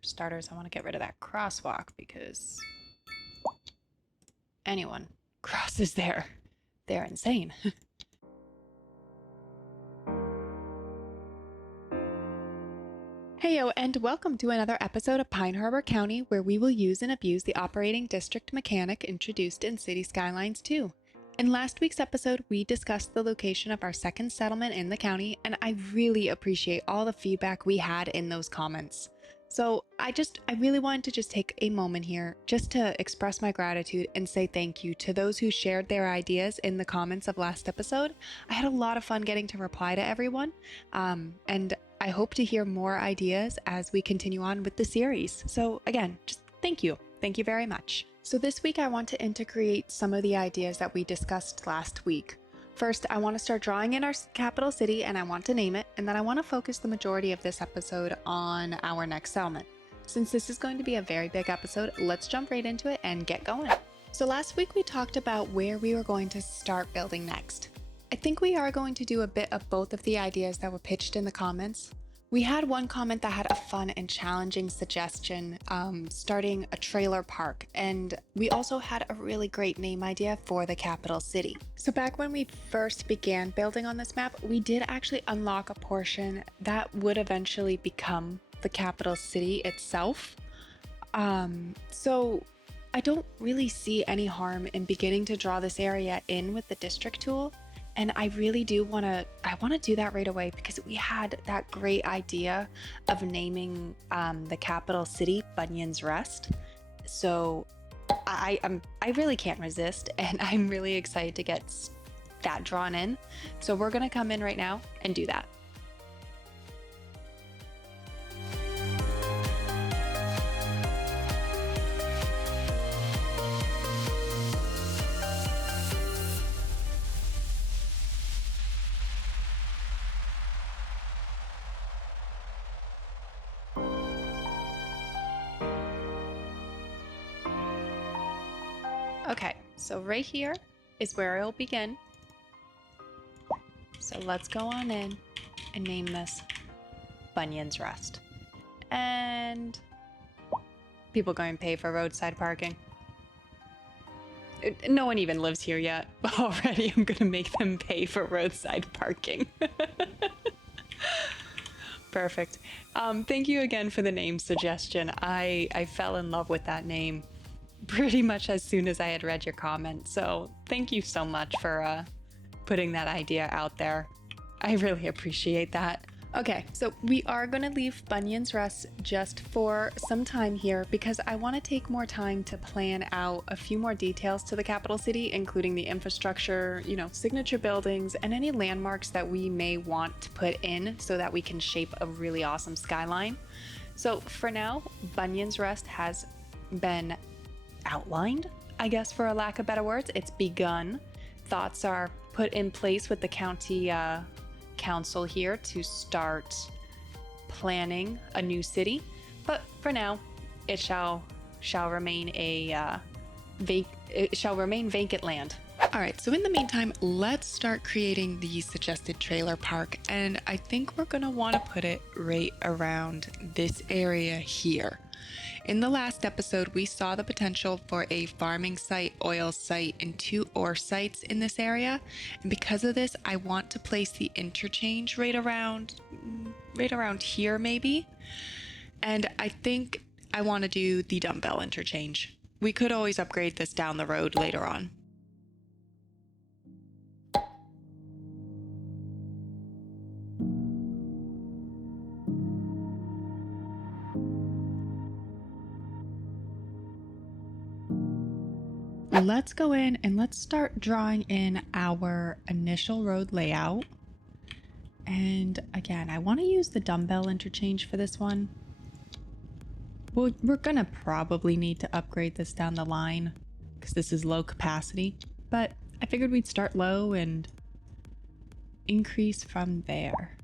For starters, I want to get rid of that crosswalk because anyone crosses there, they're insane. Heyo and welcome to another episode of Pine Harbor County, where we will use and abuse the operating district mechanic introduced in Cities Skylines 2. In last week's episode, we discussed the location of our second settlement in the county, and I really appreciate all the feedback we had in those comments. So I really wanted to just take a moment here just to express my gratitude and say thank you to those who shared their ideas in the comments of last episode. I had a lot of fun getting to reply to everyone, and I hope to hear more ideas as we continue on with the series. So again, just thank you. Thank you very much. So this week I want to integrate some of the ideas that we discussed last week. First, I want to start drawing in our capital city and I want to name it, and then I want to focus the majority of this episode on our next settlement. Since this is going to be a very big episode, let's jump right into it and get going. So last week we talked about where we were going to start building next. I think we are going to do a bit of both of the ideas that were pitched in the comments. We had one comment that had a fun and challenging suggestion, starting a trailer park, and we also had a really great name idea for the capital city. So back when we first began building on this map, we did actually unlock a portion that would eventually become the capital city itself. So I don't really see any harm in beginning to draw this area in with the district tool. And I really do want to do that right away because we had that great idea of naming the capital city Bunyan's Rest. So I really can't resist, and I'm really excited to get that drawn in. So we're going to come in right now and do that. Okay, so right here is where I'll begin. So let's go on in and name this Bunyan's Rest. And people going to pay for roadside parking. No one even lives here yet. Already I'm going to make them pay for roadside parking. Perfect. Thank you again for the name suggestion. I fell in love with that name pretty much as soon as I had read your comment. So thank you so much for putting that idea out there. I really appreciate that. Okay, so we are going to leave Bunyan's Rest just for some time here because I want to take more time to plan out a few more details to the capital city, including the infrastructure, signature buildings, and any landmarks that we may want to put in so that we can shape a really awesome skyline. So for now, Bunyan's Rest has been outlined, I guess, for a lack of better words. It's begun. Thoughts are put in place with the county council here to start planning a new city, but for now it shall remain vacant land. All right, so in the meantime, let's start creating the suggested trailer park, and I think we're gonna want to put it right around this area here. In the last episode, we saw the potential for a farming site, oil site, and 2 ore sites in this area. And because of this, I want to place the interchange right around here maybe. And I think I want to do the dumbbell interchange. We could always upgrade this down the road later on. Let's go in and let's start drawing in our initial road layout. And again, I want to use the dumbbell interchange for this one. Well, we're gonna probably need to upgrade this down the line because this is low capacity, but I figured we'd start low and increase from there.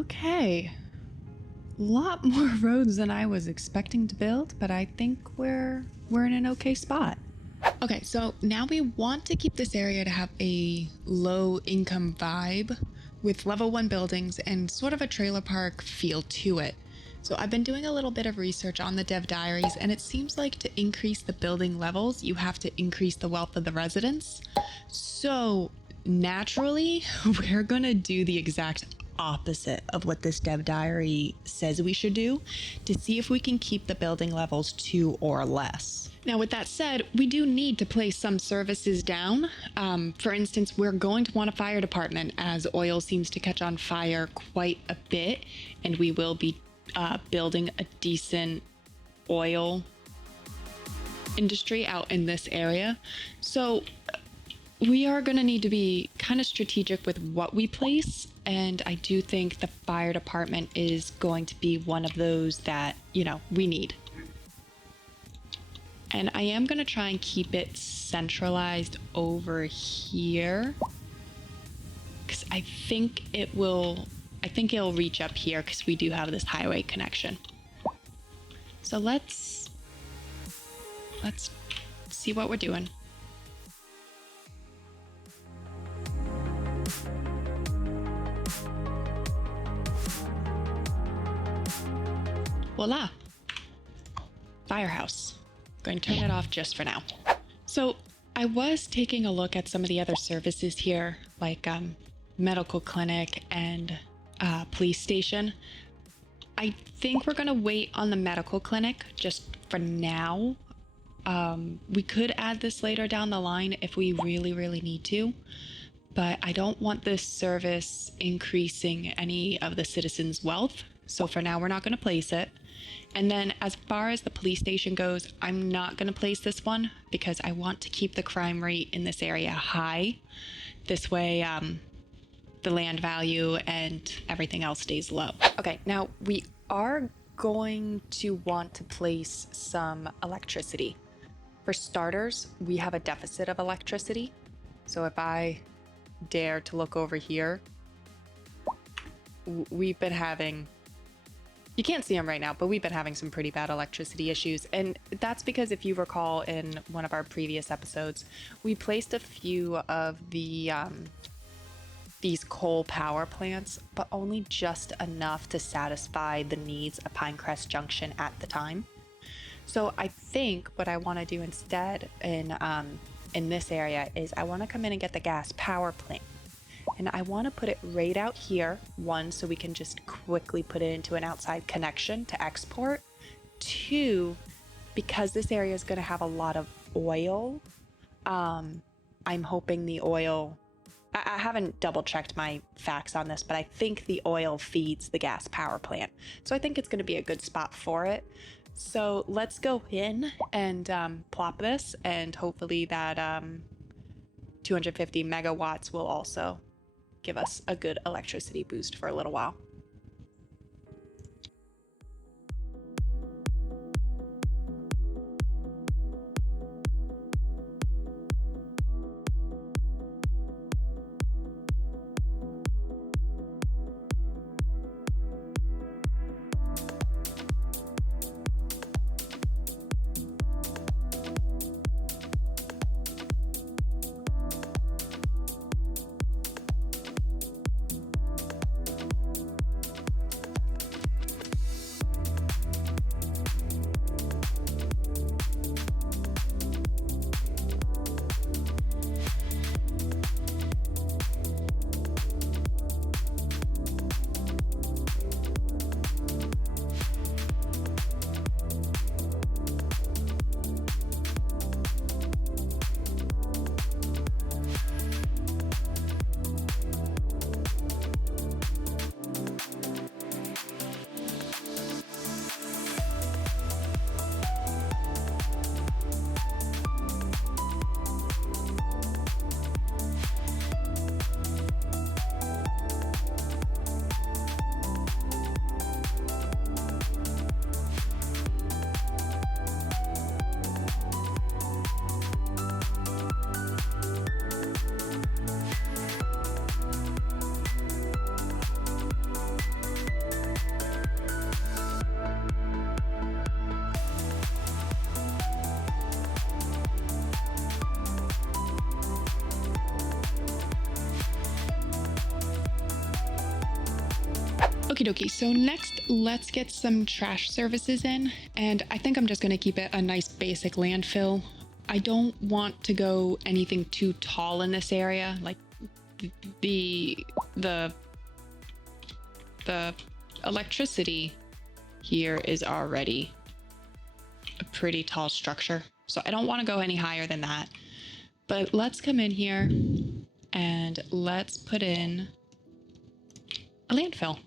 Okay. A lot more roads than I was expecting to build, but I think we're in an okay spot. Okay, so now we want to keep this area to have a low income vibe with level 1 buildings and sort of a trailer park feel to it. So I've been doing a little bit of research on the dev diaries, and it seems like to increase the building levels, you have to increase the wealth of the residents. So naturally, we're gonna do the exact opposite of what this dev diary says we should do to see if we can keep the building levels 2 or less. Now, with that said, we do need to place some services down. For instance, we're going to want a fire department as oil seems to catch on fire quite a bit, and we will be building a decent oil industry out in this area. So we are going to need to be kind of strategic with what we place, and I do think the fire department is going to be one of those that, we need. And I am going to try and keep it centralized over here, because I think it'll reach up here because we do have this highway connection. So let's see what we're doing. Voila! Firehouse. Going to turn it off just for now. So I was taking a look at some of the other services here, like medical clinic and police station. I think we're going to wait on the medical clinic just for now. We could add this later down the line if we really, really need to, but I don't want this service increasing any of the citizens' wealth. So for now, we're not going to place it. And then as far as the police station goes, I'm not going to place this one because I want to keep the crime rate in this area high. This way, the land value and everything else stays low. Okay, now we are going to want to place some electricity. For starters, we have a deficit of electricity. So if I dare to look over here, we've been having... You can't see them right now, but we've been having some pretty bad electricity issues. And that's because if you recall in one of our previous episodes, we placed a few of the these coal power plants, but only just enough to satisfy the needs of Pinecrest Junction at the time. So I think what I want to do instead in this area is I want to come in and get the gas power plant. And I want to put it right out here, one, so we can just quickly put it into an outside connection to export. Two, because this area is going to have a lot of oil, I'm hoping the oil... I haven't double checked my facts on this, but I think the oil feeds the gas power plant. So I think it's going to be a good spot for it. So let's go in and plop this, and hopefully that 250 megawatts will also give us a good electricity boost for a little while. Okie dokie. So next, let's get some trash services in. And I think I'm just going to keep it a nice basic landfill. I don't want to go anything too tall in this area. Like the electricity here is already a pretty tall structure. So I don't want to go any higher than that. But let's come in here and let's put in a landfill.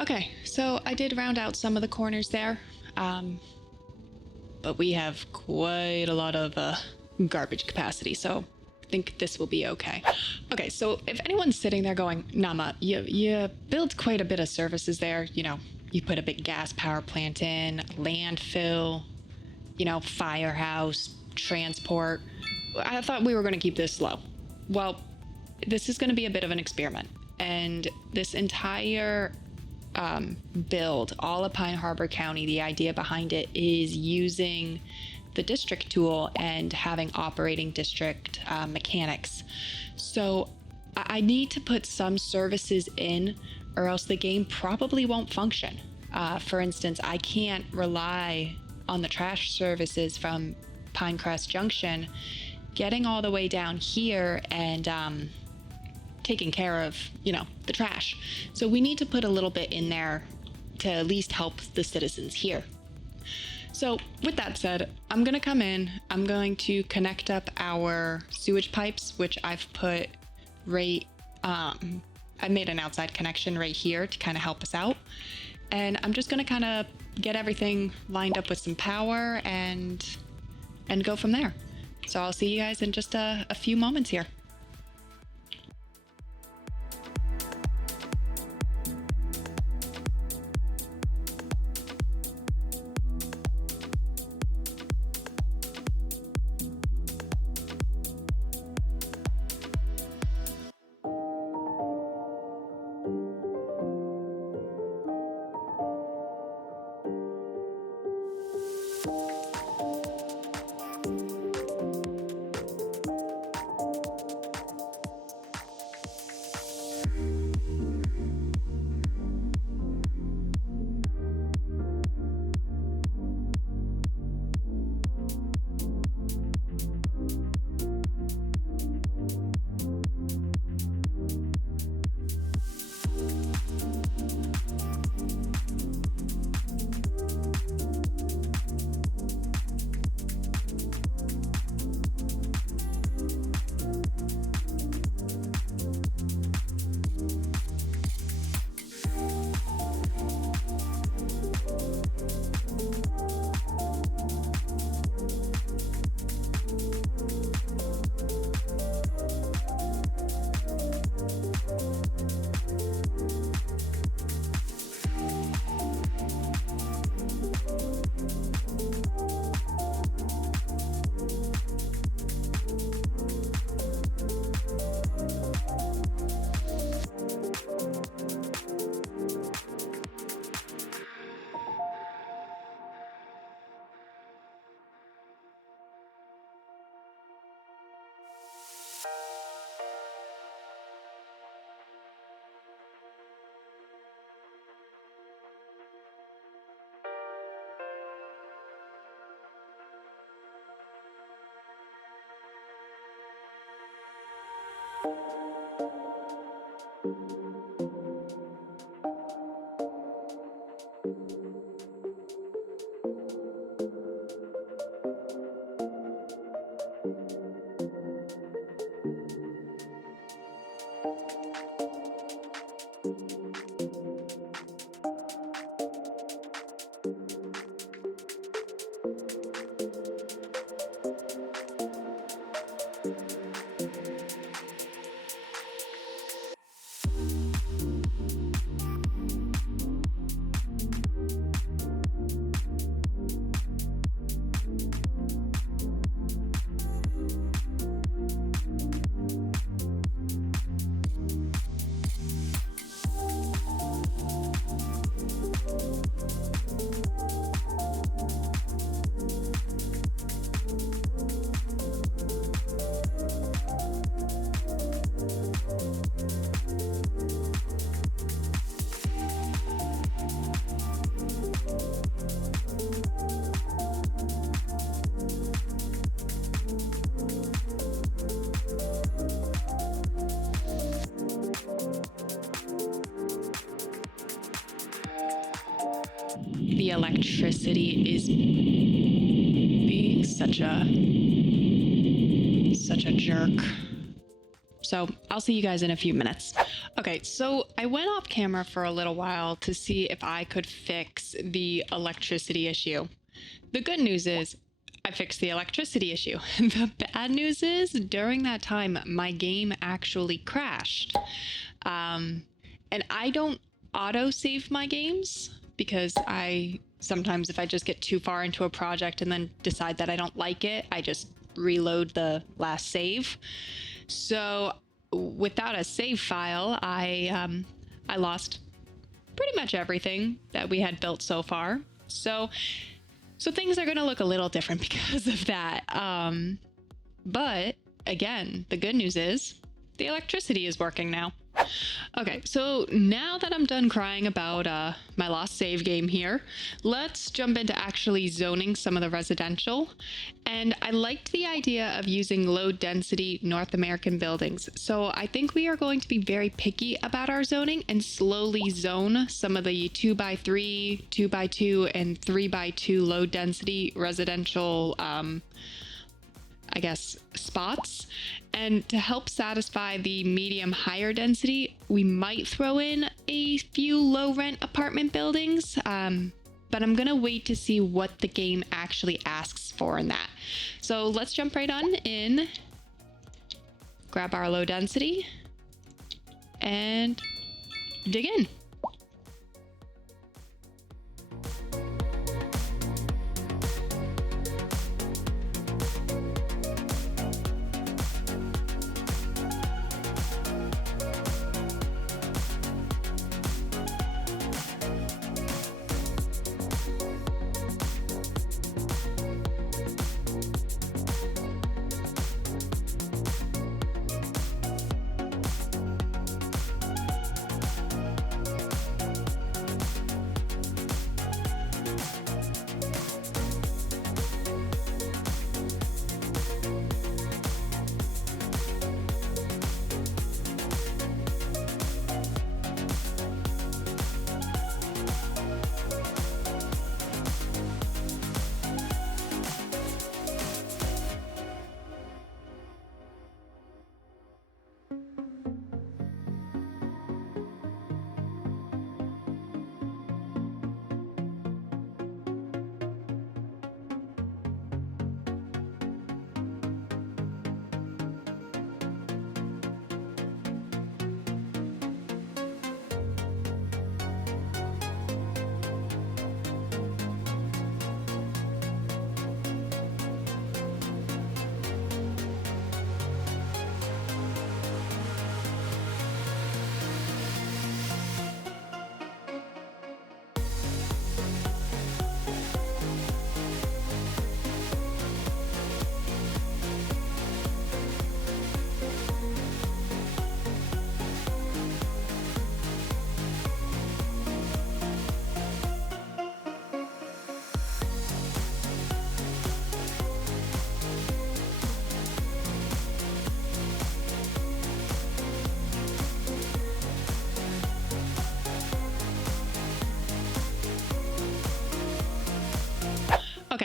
Okay, so I did round out some of the corners there, but we have quite a lot of garbage capacity, so I think this will be okay. Okay, so if anyone's sitting there going, Nama, you build quite a bit of services there, you know, you put a big gas power plant in, landfill, you know, firehouse, transport. I thought we were going to keep this low. Well, this is going to be a bit of an experiment, and this entire build all of Pine Harbor County, the idea behind it is using the district tool and having operating district mechanics. So I need to put some services in or else the game probably won't function. For instance, I can't rely on the trash services from Pinecrest Junction getting all the way down here and taking care of, you know, the trash. So we need to put a little bit in there to at least help the citizens here. So with that said, I'm going to come in, I'm going to connect up our sewage pipes, which I've put right, I made an outside connection right here to kind of help us out. And I'm just going to kind of get everything lined up with some power and go from there. So I'll see you guys in just a few moments here. The electricity is being such a jerk. So I'll see you guys in a few minutes. Okay, so I went off camera for a little while to see if I could fix the electricity issue. The good news is I fixed the electricity issue. The bad news is during that time, my game actually crashed. And I don't auto-save my games because sometimes if I just get too far into a project and then decide that I don't like it, I just reload the last save. So without a save file, I lost pretty much everything that we had built so far. So things are going to look a little different because of that. But again, the good news is the electricity is working now. Okay, so now that I'm done crying about my lost save game here, let's jump into actually zoning some of the residential. And I liked the idea of using low density North American buildings. So I think we are going to be very picky about our zoning and slowly zone some of the 2x3, 2x2, and 3x2 low density residential spots. And to help satisfy the medium higher density, we might throw in a few low rent apartment buildings. But I'm gonna wait to see what the game actually asks for in that. So let's jump right on in, grab our low density, and dig in.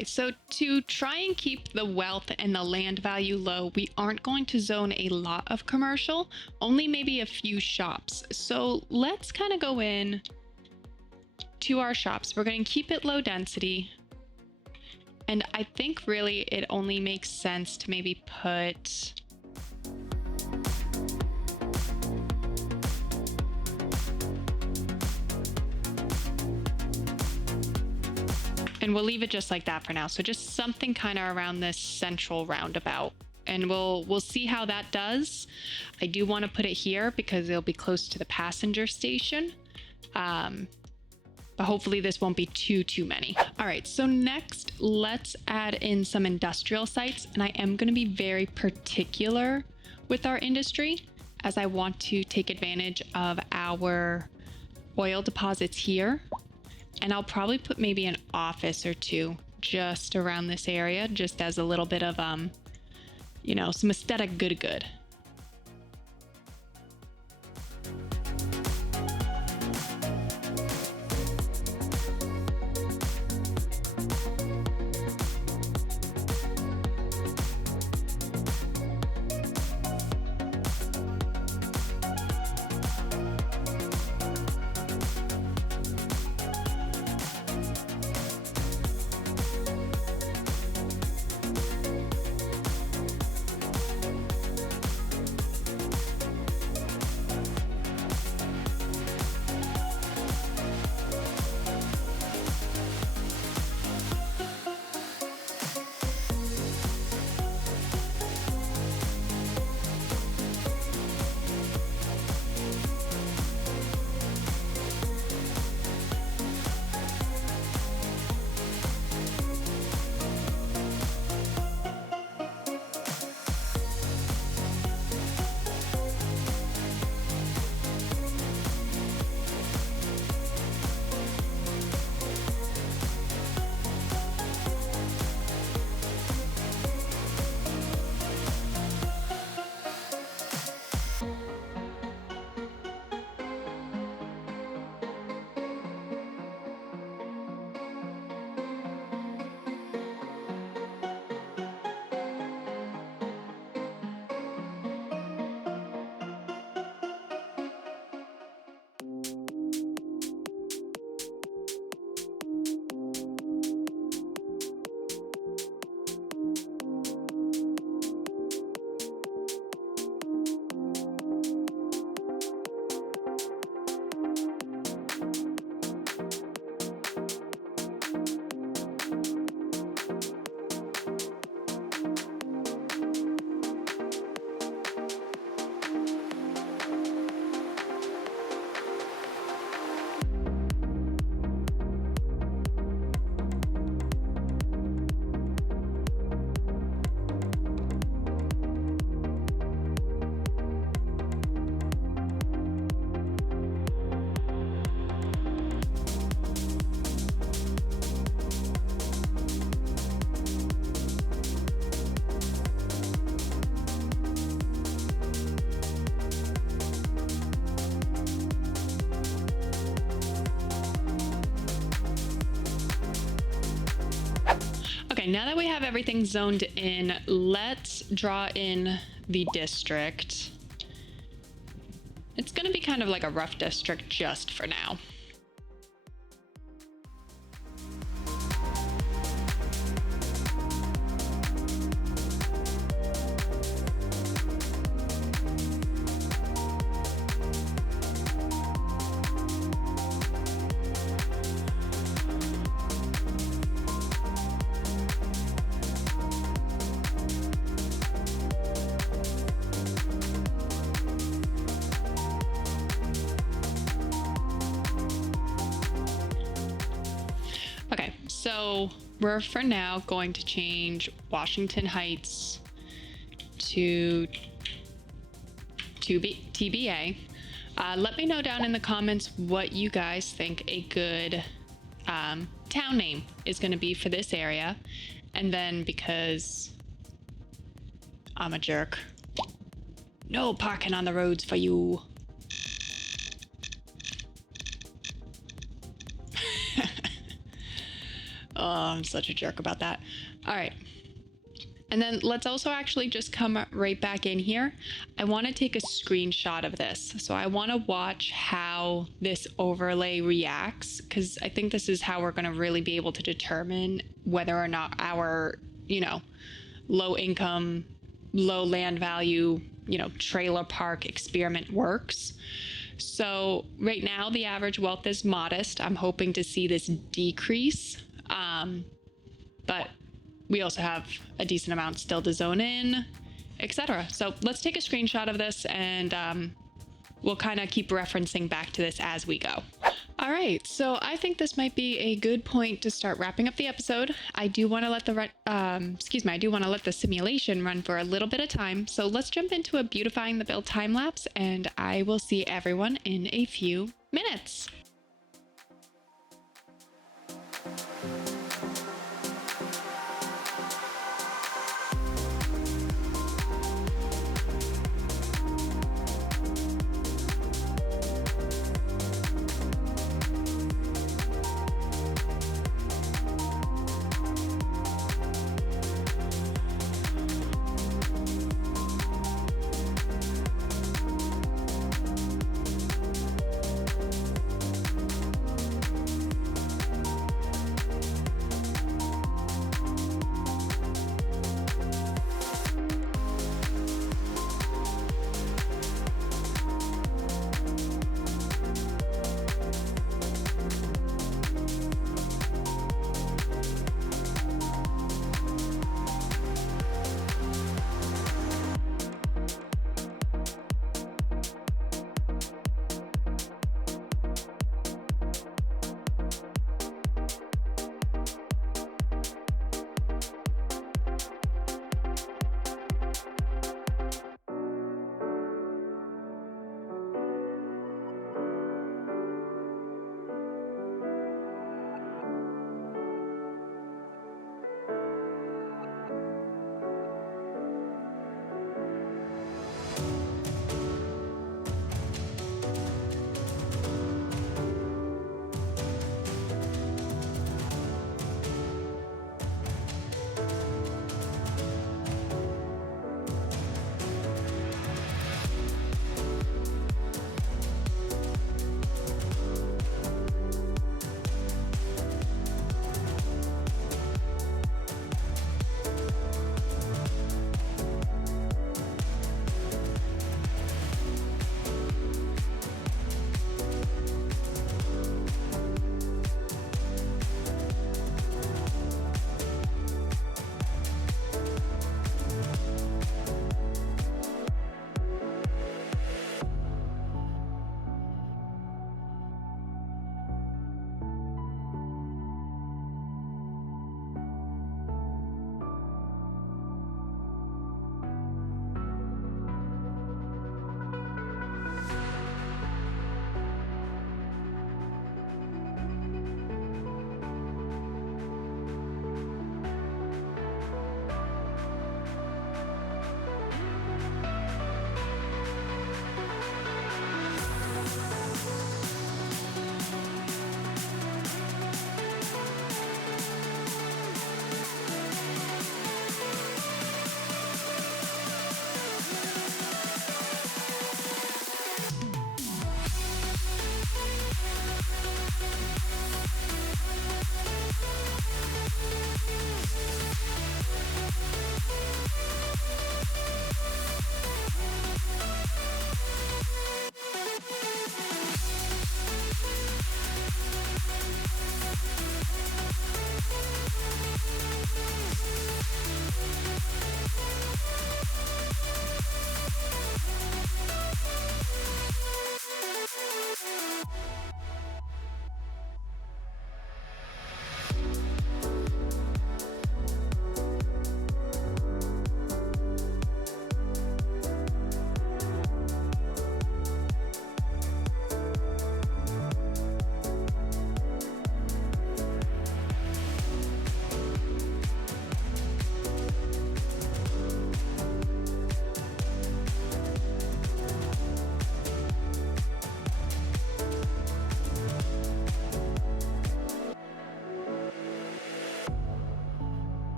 Okay, so to try and keep the wealth and the land value low, we aren't going to zone a lot of commercial, only maybe a few shops. So let's kind of go in to our shops. We're going to keep it low density. And I think really it only makes sense to maybe put... And we'll leave it just like that for now. So just something kind of around this central roundabout. And we'll see how that does. I do want to put it here because it'll be close to the passenger station. But hopefully this won't be too many. All right, so next let's add in some industrial sites. And I am going to be very particular with our industry as I want to take advantage of our oil deposits here. And I'll probably put maybe an office or two just around this area, just as a little bit of, you know, some aesthetic good. Okay, now that we have everything zoned in, let's draw in the district. It's gonna be kind of like a rough district just for now. So we're for now going to change Washington Heights to TBA. Let me know down in the comments what you guys think a good town name is going to be for this area. And then, because I'm a jerk, no parking on the roads for you. Oh, I'm such a jerk about that. All right. And then let's also actually just come right back in here. I want to take a screenshot of this. So I want to watch how this overlay reacts, because I think this is how we're going to really be able to determine whether or not our, low income, low land value, trailer park experiment works. So right now the average wealth is modest. I'm hoping to see this decrease. But we also have a decent amount still to zone in, etc. So let's take a screenshot of this, and we'll kind of keep referencing back to this as we go. All right, so I think this might be a good point to start wrapping up the episode. I do want to let the simulation run for a little bit of time. So let's jump into a Beautifying the Build time lapse, and I will see everyone in a few minutes.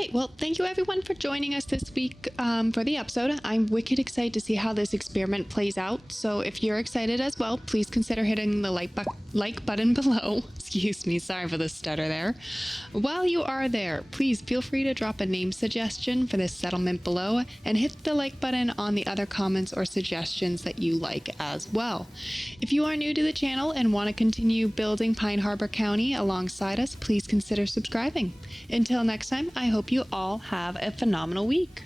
right. Well, thank you everyone for joining us this week for the episode. I'm wicked excited to see how this experiment plays out. So if you're excited as well, please consider hitting the like button below. Excuse me, sorry for the stutter there. While you are there, please feel free to drop a name suggestion for this settlement below and hit the like button on the other comments or suggestions that you like as well. If you are new to the channel and want to continue building Pine Harbor County alongside us, please consider subscribing. Until next time, I hope you all have a phenomenal week.